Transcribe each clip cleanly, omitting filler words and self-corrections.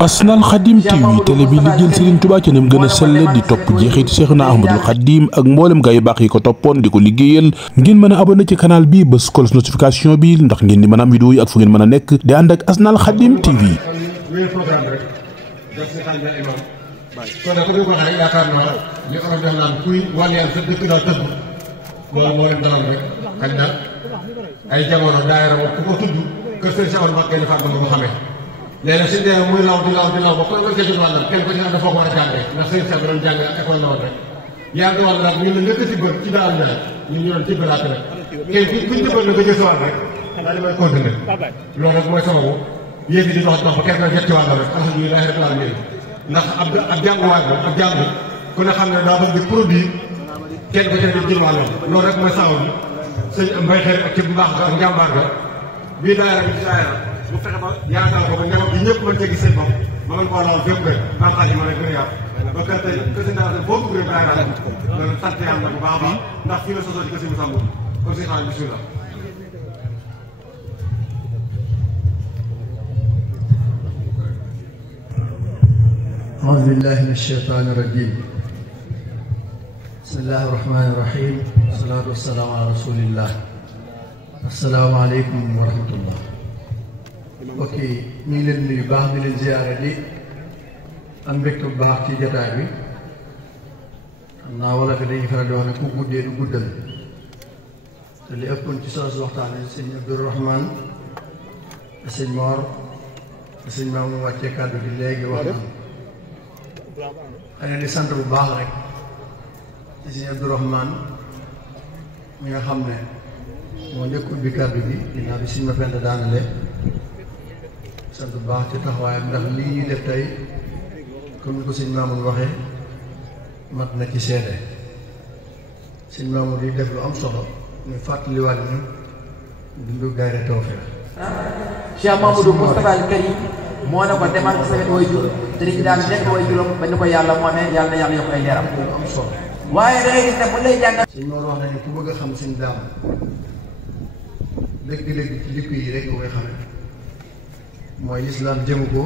Asnal Khadim TV télé bi liggéeyal Serigne Touba ci nam gën a sell di topp jeexiti Cheikhna Ahmadul Khadim ak mboolem gaa yu baax yi ko toppoon di ko liggéeyal. ngeen mën a abonné ci canal bi bës cloche notification bi ndax ngeen di mën a am vidéo yi ak fu ngeen mën a nekk di ànd ak Asnal Khadim TV. ay jamono daayira moom ku ko tudd kër sëñ Cheikh Mbacke ñu fàttali ko xamee léegi nag suñu demee muy law di law ba koy koy jot wàllam kenn ko ci dafa ko war a jàngee ndax sëñ Cheikh doon jàng ak école la woon rek yaa ngi wàll daal ñu ne njëkk a tibbal ci daal ñaar ñu doon tibbalaat rek kenn kuñ tibbal na nga jësiwaat rek daal di may continuer loolu rek mooy sababu yéen di dox ba kenn na ci wàllam rek alhamdulilah rek laa léegi ndax ab jànguwaay boobu ab jàngu ku ne xam ne daa bëgg di produit kenn ko ci di jël wàllam loolu rek mooy sababu sëñ mbay xeer ak ci mbaax ga ak njàmbaar ga bii daayira bi ci daayira bu fexe ba yaatal ko ba njaboot bi ñëpp mën cee gis seen bopp ma mën koo lool fépp rek bànqaas yi ma rek gën a yàqu ba kër tey kër si daara boo duggee daayira loolu sant yàlla bu baax a baax ndax fii la sosoo ci kër si mu sàmm kon si xaar bismillah أعوذ بالله من الشيطان الرجيم بسم الله الرحمن الرحيم والصلاة والسلام على رسول الله السلام عليكم ورحمة الله اوكي ñu ngi leen nuyu baax di leen ziyaare di am mbégte bu baax ci jotaay bi xam naa wala fi dañuy faral di wax ne ku guddee du guddal te li ëppoon ci soos waxtaan yi sëñ Abdourahmane sëñ Mor sëñ Maam mu wàccee kàddu gi léegi wax na xëy na di sant bu baax rek ci sëñ Abdourahmane mi nga xam ne moo njëkk ubbi kàddu bi ginnaaw bi suñ ma fent daanale sant bu baax ci taxawaayam ndax lii ñuy def tey comme ni ko sëñ Mamoun waxee mat na ci seede sëñ Mamoun di def lu am solo ñu fàttaliwaat ñu dundu Gaynde Tawfekh Cheikh Mamadou Moustapha al Karim moo ne ko demal ci sa wet way jur te di daan nekk way juróom ba ñu ko yàlla moo ne yàlla na yàlla yokk ay leeram lu am solo waaye da ngay gis ne bu lay jàngal sëñ Mor wax nañu ku bëgg a xam sëñ daam dëgg-dëgg ci likk yi rek nga koy xamee mooy lislaam jëmu ko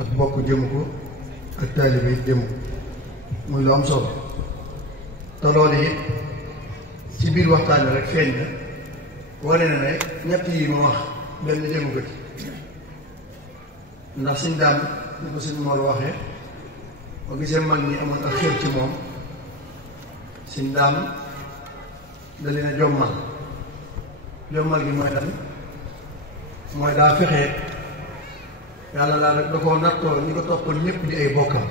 ak bokk jëmu ko ak taalibe yi jëmu ko muy lu am solo te loolu it ci biir waxtaan bi rek feeñ na wane na ne ñett yi ma wax benn jëmu ko ci ndax sëñ daam ni ko sëñ Mor waxee boo gisee mag ñi amoon ak xër ci moom sëñ daam da leen a jommal gi mooy lan mooy daa fexe yàlla laa rek da koo nattoo ñi ko toppoon ñëpp di ay bokkam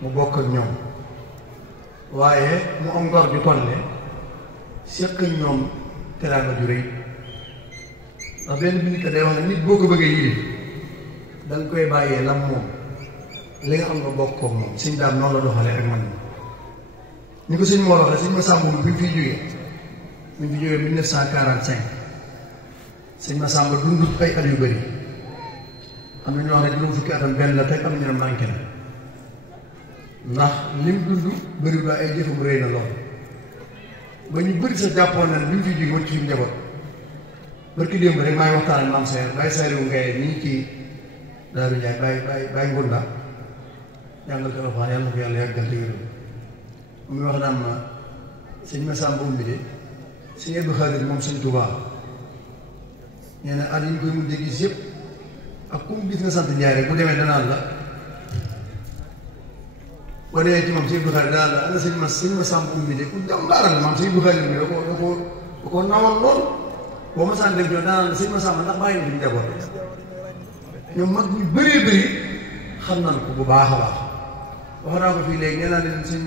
mu bokk ak ñoom waaye mu am ngor ju toll ne seq ñoom teraanga ju rëy ndax benn bi nit day wax ne nit boo ko bëggee yilif da nga koy bàyyee lam moom li nga am nga bokk koog moom sëñ daam noonu la doxalee ak man ni ko sëñ moo waxee sëñ ma sàmm bi mu fiy jógee 1945 sëñ ma sàmm dundut ay at yu bëri am na ñoo xam ne juróom fukki atam benn la teg am na ñu ne manqué na ndax lim dund bëri ba ay jëfam rëy na lool ba ñu bëri sa jàppoon na ne bi mu fiy jógee woon ci suñu njaboot barki démb rek maay waxtaan ak maam Seydou Baye Saliou Ngaye nii ci Daaru Ndiaye Baye Ngunda jàngal ko alxuraan yàlla na ko yàlla yàggal te wéral muy wax naan ma sëñ ma sàmba umbi de sëñ Abdou Khadir moom sëñ Tuubaa nee na at yi ñu koy mujj gis yëpp ak ku mu gis nga sant Njaay rek bu demee danaan la boo demee ci moom sëñ Abdou Khadir danaan la ana sëñ ma sàmba umbi de ku jàmbaaral la maam sëñ Abdou Khadir bi da ko nawoon lool boo ma sant dem ci danaan la sëñ ma sàmba ndax bàyyi na fi njaboot ñoom mag ñu bëree bëri xam nañ ko bu baax a baax wax naa ko fii léegi nee naa leen sëñ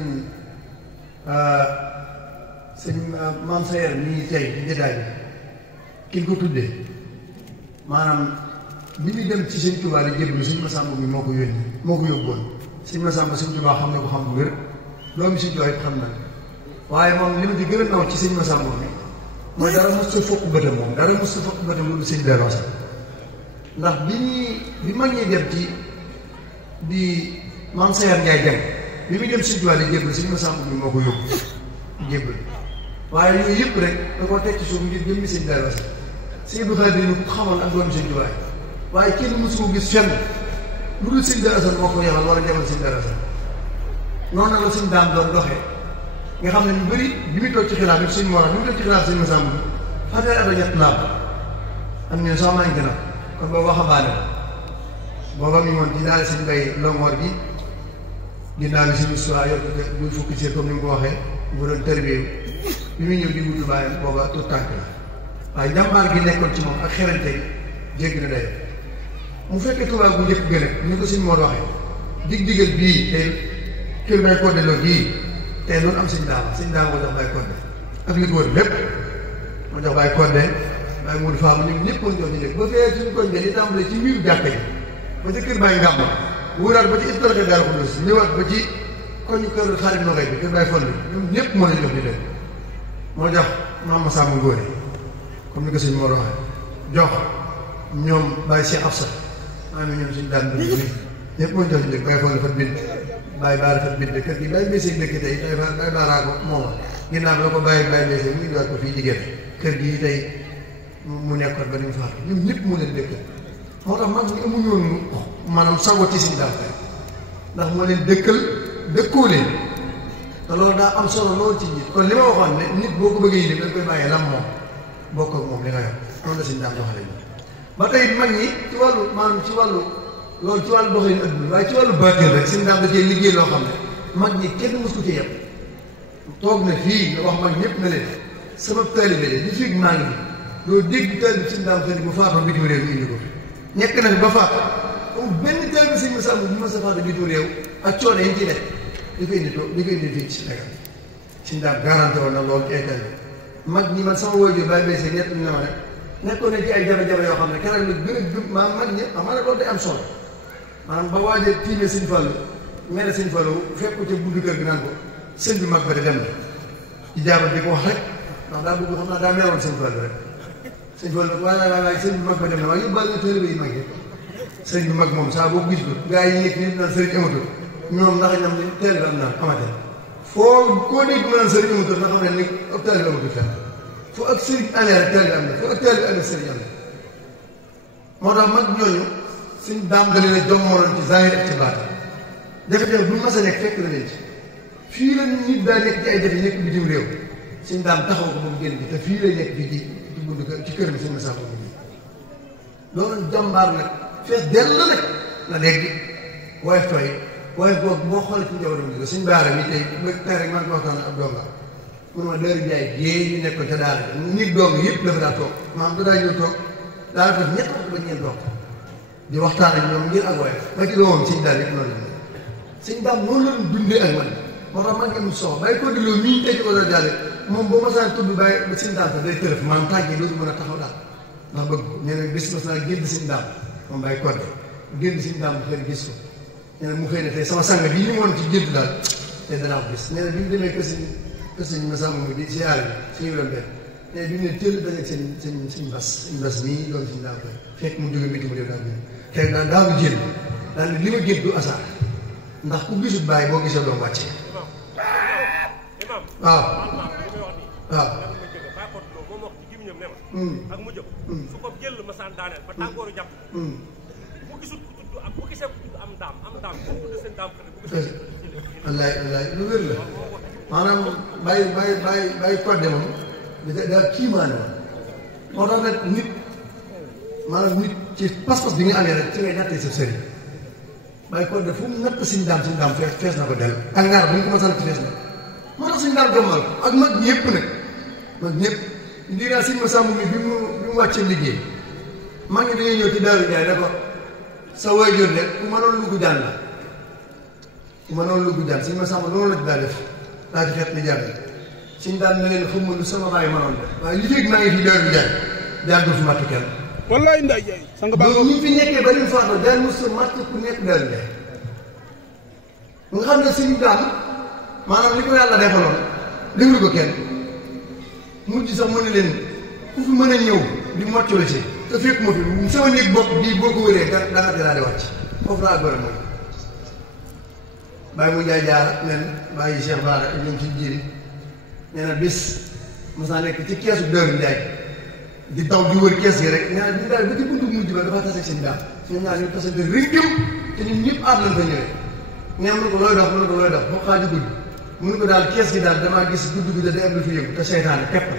maam Sayer nii tey ci jotaay bi ki ñu ko tuddee maanaam bi ñu dem ci sëñ Tuubaa di jébbalu sëñ Masamba mi moo ko yónni moo ko yóbbuwoon sëñ Masamba sëñ Tuubaa xam ne ko xam bu wér loolu sëñ Tuubaa it xam na waaye moom li ma ci gën a naw ci sëñ Masamba mi mooy dara mos sa fokk bëtam moom dara mos sa fokk bëtam loolu sëñ Delloo sax ndax bi mag ñuy dem ci di maam Sayer Njaay jàng bi muy dem sëñ Tuubaa di jébbalu sëñ Masamba mi moo ko yóbbu jébbal waaye yooyu yëpp rek da koo teg ci suuf ngir jëmmi sëñ Delloo sax sëñ Abdou Khadir ku xamoon ak doomu sëñ Tuubaa waaye kenn mësu ko gis fenn lu dul sëñ Darou Assane moo ko yebal war a jabal sëñ Darou Assane noonu la sëñ daam doon doxee nga xam ne ñu bëri bi muy toog ci xilaaf bi sëñ Mor bi muy toog ci xilaaf sëñ Massamba fanweeri at ak ñett laab am ñu sax maa ngi gën a kon boobu waxambaane booba mi moom ci daal sëñ Bay Longoor bi ginnaaw bi suñu histoire yor bu fukki ci comme ni mu ko waxee bu doon tërbiyewu bi muy ñëw di wutu bàyyam booba tout tànk la waaye jàmbaar gi nekkoon ci moom ak xerante gi jéggi na day mu fekkee tubaab bu njëkk gën a ni ko suñ moo waxee dig-digal bii tey kër bay kodde loo bii tey loolu am sëñ daama moo jox bay kodde ak li ko wër lépp moo jox bay kodde bay Modou Fama ñun ñëpp mën jox ñu nekk ba fee suñu koñ bi di tàmbalee ci miiru jàkka ji ba ci kër bay ngàmb wuraat ba ci istorke Daaru Xudoos ñëwaat ba ci koñu kër xarit nogay bi kër bay fond bi ñun ñëpp moo leen jox ñu leen moo jox Mama Samba Ngóone comme ni ko sëñ moo waxee jox ñoom Baye Cheikh Absa maa ngi ñoom suñu daan bi ñëpp moo jox ñu nekk bay fond dafa bind Baye Ba dafa bind kër gi Baye Mbese dëkk tey Baye Ba ko moom ginnaaw bi la ko Baye Mbese mu ngi waat ko fii jigéen kër gi tey mu nekkoon ba ni mu faatu ñun ñëpp mu leen dëkk moo tax mag ñi amuñu woon maanaam sagoti si daal ndax moo leen dëkkal dëkkoo leen te loolu daa am solo loolu ci nit kon li ma waxoon ne nit boo ko bëggee yëngu dañ koy bàyyee lam moom bokk ak moom li nga yor noonu la si daan doxalee ba tey mag ñi ci wàllu maanaam ci wàllu loolu ci wàllu doxalin adduna waaye ci wàllu baatin rek si daan da cee liggéey loo xam ne mag ñi kenn mës ko ci yem toog na fii nga wax mag ñëpp na leen sama taalibe de li fii maa ngi doo dégg taalibe si daan xëy bu faatoo bitim réew mi indi ko fi ñekk na fi ba faat amul benn taalibe sëñ Massamba bu ma sa faatu bitim réew ak coono yi ci def di ko indi fii ci Sénégal si daan garanté woon na loolu ci ay taalibe mag ñi man sama waajur Baye Mbese ñett ñu ne ma rek nekkoon nañ ci ay jafe-jafe yoo xam ne keneen la gën a gëm maanaam mag ñi xam nga loolu day am solo maanaam ba waajee tiimee sëñ Fallu mel ne sëñ Fallu fekk ko ca buntu kër gi naan ko sëñ bi mag ba de dem na ci jaabat di ko wax rek ndax daa bëgg xam naa daa meewoon sëñ Fallu rek sëñ Fallu waaye sëñ bi mag ba dem na waaye yóbbaale na taalibe yi mag yi sëñ bi mag moom saa boo gis ko gaa yi nekk nit naan sëriñ amatul ñoom ndax ñoom ni taalibe am naan amate foo koo dégg mu naan sëriñ amatul na xam ne ni ab taalibe amatul fenn foo ak sëriñ amee rek taalibe am na foo ak taalibe amee sëriñ am na moo tax mag ñooñu suñ daam da leen a jommoroon ci zahir ak ci baatin jafe-jafe bu mas a nekk fekk na leen ci fii la nit daa nekk ci ay jafe nekk bitim réew suñ daam taxaw ko moom génn bi te fii lay nekk fii ci buntu kër ci kër bi suñ Massamba bi loolu jàmbaar nag fees dell nag la léegi waaye tooy waaye boobu boo xoolee ci njabootam bi suñ baara mi tey tey rek maa ngi ko waxtaan ak donga mun ma Daaru Njaay géey ñu nekkoon ca daara nit dong yëpp dafa daa toog maanaam da daa ñëw toog daara def ñett waxtu ba ñeent waxtu di waxtaan ak ñoom ngir ak waaye ba ci doomam siñ daal yëpp noonu la siñ daam noonu la dundee ak man moo tax man ngi amul soxla bàyyi ko delloo mii tey ci ko daal moom boo masaan tudd bàyyi ba siñ daam sax day tërëf maanaam tànkee dootu mën a taxaw daal ndax bëgg nee na bis mas naa génn siñ daam moom bàyyi kodde génn siñ daam bu xëy gis ko nee na mu xëy ne tey sama sang bii ñu moon ci gént daal te danaa ko gis nee na bi mu demee kër sëñ Massamba bi di siyaare bi suñu doon benn mais bi mu ne teel dajeeg sëñ mbas nii doon siñ daam koy fekk mu jóge bitim réew daal tey daal daanu jël daal li ma gént du asaar ndax ku gisut bàyyi boo gisee doom wàcce waaw waaw ak mu jëm su ko jël ma saan daaneel ba tàngooru jàpp bu gisut ku tudd ak bu gisee ku tudd am daam bu tudd seen daam xëy bu gisee wallaay lu wér la maanaam bàyyi kodde moom daa kiimaane moo tax nag nit maanaam nit ci pas-pas bi nga amee rek ci ngay nattee sa sëriñ bàyyi ko def fu mu natt suñ daam fees na ko del ak ngaar bu ñu ko masal ci fees na moo tax suñ daam jommal ak mag ñëpp nag mag ñëpp ndi naa suñ Massamba mi bi mu wàccee liggéey mag ñi dañuy ñëw ci Daaru Njaay ne ko sa waajur de ku mënoon lugg jaan la ku mënoon lugg jaan suñ Massamba loolu la ci daa def daa ci xeet li jàng suñ daan na leen xamul lu sama baay mënoon def waaye li fekk maa ngi fi Daaru Njaay jaan du fi matt kenn wallaay nday jaay sang ba ñi fi nekkee ba ñu faatoo daan mos a matt ku nekk Daaru Njaay nga xam ne suñu daan maanaam li ko yàlla defaloon déglu ko kenn mujj sax mu ne leen ku fi mën a ñëw di moccole si te fekk ma fi sama néeg bopp bii boo ko wéree danga te daal di wàcc foofu laa gore mooy bàyyi mu jaay jaara nen bàyyi Cheikh Bara ak ñoom ci jiiri nee na bis mosaa nekk ci keesu Daaru Njaay di daw di wër kees gi rek nee na bi daal ba ci buntu mujj ba dafa tase seen daal suñu ñaar ñu tasante rëggam te ñun ñëpp aat lañ fa ñëwee ñam na ko looy dox mu ne ko looy dox boo xaaju guddi mu ne ko daal kees gi daal damaa gis guddi guddi day am lu fi yëngu te seytaane pepp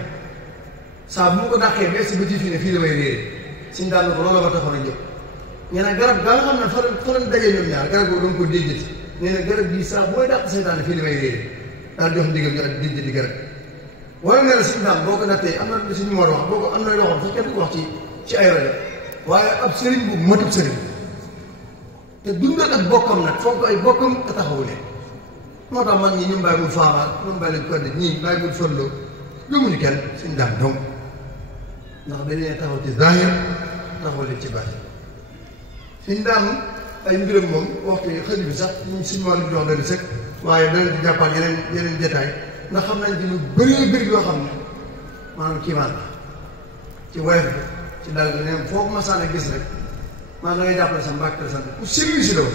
saa bu mu ko dàqee ba si ba ci fii ne fii la may réere suñ daal na ko loolu ma taxoon a jóg nee na garab ga nga xam ne fa lañ dajee ñoom ñaar garab boobu da nga ko déjjati nee na garab bii saa booy dàq seytaane fii la may réere daal jox ndigal ñu ak déjjati garab wala nee na suñu daam boo ko nattee am na suñu war wax boo ko am na loo xam sax kenn du ko wax ci ay rajo waaye ab sëriñ bu matub sëriñ te dundal ak bokkam nag foog ko ay bokkam te taxawu leen moo tax mag ñi ñu bàyyi mul faamaar ñoom bàyyi lañ kodde ñii bàyyi mul fëlloo gëmuñu kenn suñu daam doom ndax dañ leen taxaw ci zahir taxaw leen ci baatin suñu daam ay mbiram moom waxtu yi xëy bi sax ñu suñu wàllu jox doon sëkk waaye danañ ci jàppal yeneen détail ndax xam nañ ci lu bëree bëri yoo xam ne maanaam kiimaan la ci woyof bi ci daal bi neen foo ko masaan a gis rek maanaam da ngay jàppale sa mbàkk la sant pour service la woon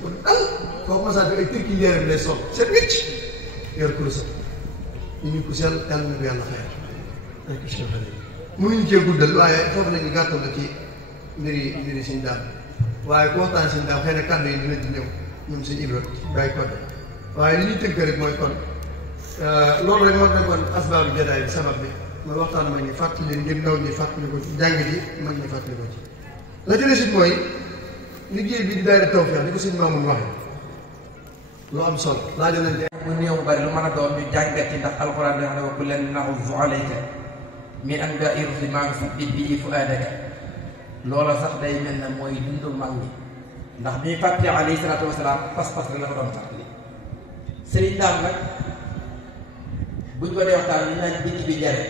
pour dal foo ko masaan bi ay turki njëriñ lay sol seen wicc yor kurusam ñu ñu ko sell yàlla na ko yàlla xayal ak Cheikh Xadim mënuñ cee guddal waaye foofu la ñu gàttal la ci mbiri suñu daam waaye ku waxtaan suñu daam xëy na kàddu yi dina ci ñëw ñoom suñu ibra bàyyi kodde waaye li ñuy tënk rek mooy kon loolu rek moo nekkoon asbaabu jotaay bi sabab bi mooy waxtaan mag ñi fàttali leen ngir ndaw ñi fàttali ko ci jàng ji mag ñi fàttali ko ci la ci des it mooy liggéey bi di daayira Tawfekh ni ko suñu maamun waxee lu am solo laajo nañ mu néew mu bari lu mën a doon ñu jàngat ci ndax alxuraan dafa ne wa kullan naxussu alayka min anbaa'i rusuli maa nusabbitu bihi fu'aadaka loola sax day mel ne mooy dundul mag ñi ndax bi ñu fàttali alayhi salaatu wasalaam pas-pas rek la ko doon fàttali sëriñ daam nag buñ ko dee waxtaan li naan dikk bi njare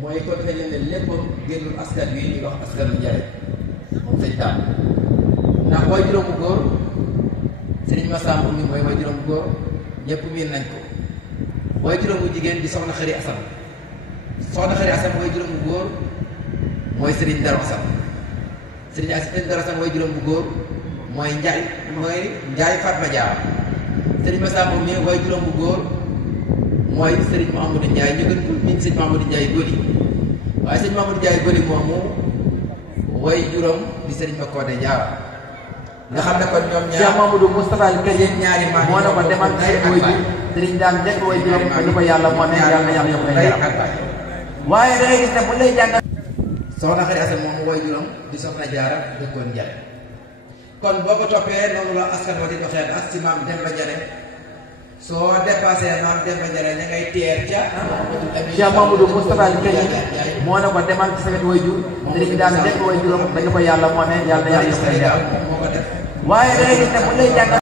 mooy ko defee ne lépp génnul askan wi ñuy wax askan wi njare moom sëñ daam ndax way juróomu góor sëriñ Massamba mi mooy way juróomu góor ñëpp miin nañ ko way juróomu jigéen di soxna Xëri Asan way juróomu góor mooy sëriñ Daru Asan sëriñ Daru Asan way juróomu góor mooy Njaay Fatma Jaar sëriñ Massamba mi way juróomu góor mooy sëriñ Mamadou Ndiaye ñu gën ko miin sëriñ Mamadou Ndiaye Goli waaye sëriñ Mamadou Ndiaye Goli moomu way juróom di sëriñ Makodé Diarra nga xam ne kon ñoom ñaar Cheikh Mamadou Moustapha al Karim ñaari maam moo ne ko demal ci way ji sëriñ daan nekk way juróom ñu ko yàlla moo ne yàlla yokk lay waaye da ngay gis ne bu lay jàngal soxna Xëri Asan moomu way juróom di soxna Diarra dëkkoon Njare kon boo ko toppee noonu la askan wa di doxee ak si maam Demba Njare soo dépassé maam Demba Njare ña ngay teer ca Cheikh Mamadou Moustapha al Karim moo ne ko demal ci sa wet way jur sëriñ daan nekk way juróom dañu ko yàlla moo ne yàlla yokk lay waaye da ngay gis ne bu lay jàngal